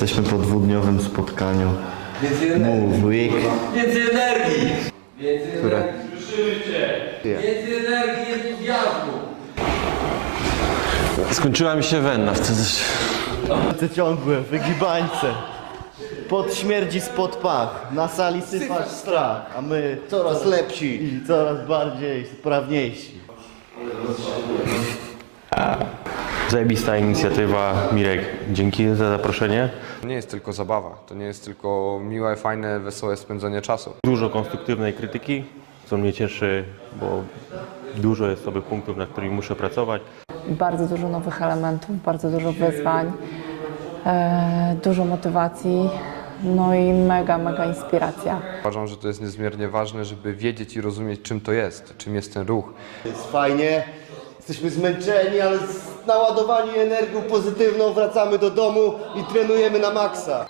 Jesteśmy po dwudniowym spotkaniu. Więcej energii. Move Week. Więcej energii. Więcej Które? energii. Więcej energii, entuzjazmu. Skończyła mi się wenna, wtedy Te ciągłe, wygibańce. Pod śmierdzi spod pach, na sali sypasz strach, a my coraz lepsi i coraz bardziej sprawniejsi. Zajebista inicjatywa. Mirek, dzięki za zaproszenie. To nie jest tylko zabawa, to nie jest tylko miłe, fajne, wesołe spędzenie czasu. Dużo konstruktywnej krytyki, co mnie cieszy, bo dużo jest sobie punktów, na których muszę pracować. bardzo dużo nowych elementów, bardzo dużo wyzwań, e, dużo motywacji, no i mega, mega inspiracja. Uważam, że to jest niezmiernie ważne, żeby wiedzieć i rozumieć, czym to jest, czym jest ten ruch. Jest fajnie, jesteśmy zmęczeni, ale naładowani energią pozytywną wracamy do domu i trenujemy na maksa.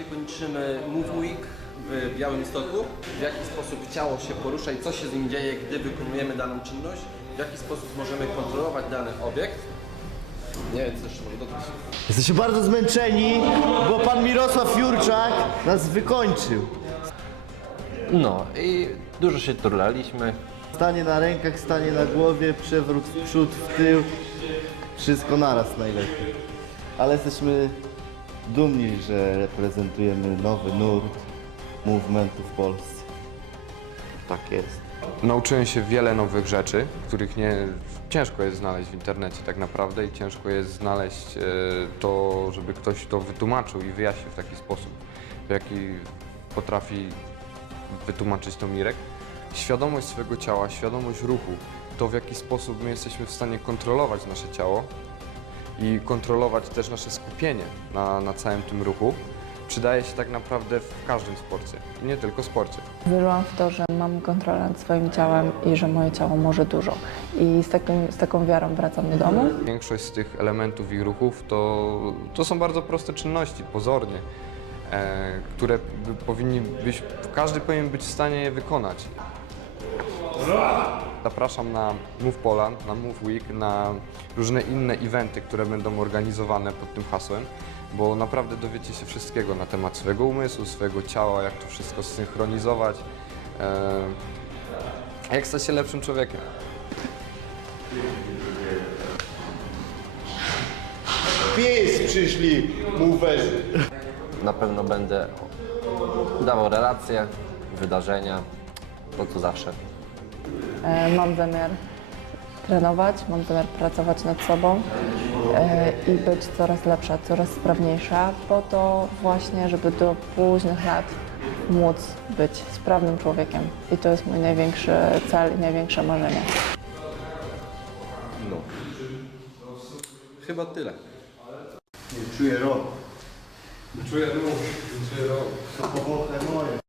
Właśnie kończymy Move Week w Białymstoku. W jaki sposób ciało się porusza i co się z nim dzieje, gdy wykonujemy daną czynność. W jaki sposób możemy kontrolować dany obiekt. Nie wiem, co jeszcze mogę dodać. Jesteśmy bardzo zmęczeni, bo pan Mirosław Jurczak nas wykończył. No i dużo się turlaliśmy. Stanie na rękach, stanie na głowie, przewrót w przód, w tył. Wszystko naraz najlepiej. Ale jesteśmy dumni, że reprezentujemy nowy nurt movementu w Polsce. Tak jest. Nauczyłem się wiele nowych rzeczy, których nie ciężko jest znaleźć w internecie tak naprawdę i ciężko jest znaleźć e, to, żeby ktoś to wytłumaczył i wyjaśnił w taki sposób, w jaki potrafi wytłumaczyć to Mirek. Świadomość swojego ciała, świadomość ruchu, to w jaki sposób my jesteśmy w stanie kontrolować nasze ciało i kontrolować też nasze skupienie na, na całym tym ruchu, przydaje się tak naprawdę w każdym sporcie i nie tylko sporcie. Wierzyłam w to, że mam kontrolę nad swoim ciałem i że moje ciało może dużo. I z, takim, z taką wiarą wracam do domu. Większość z tych elementów i ruchów to, to są bardzo proste czynności, pozornie, e, które powinni być, każdy powinien być w stanie je wykonać. Zapraszam na Move Poland, na Move Week, na różne inne eventy, które będą organizowane pod tym hasłem, bo naprawdę dowiecie się wszystkiego na temat swojego umysłu, swojego ciała, jak to wszystko zsynchronizować, e, jak stać się lepszym człowiekiem. przyszli moverzy. Na pewno będę dawał relacje, wydarzenia, to co zawsze. E, Mam zamiar trenować, mam zamiar pracować nad sobą e, i być coraz lepsza, coraz sprawniejsza, po to właśnie, żeby do późnych lat móc być sprawnym człowiekiem. I to jest mój największy cel i największe marzenie. Chyba tyle. Czuję rok. Czuję ruch, czuję rok. To powłochę moje.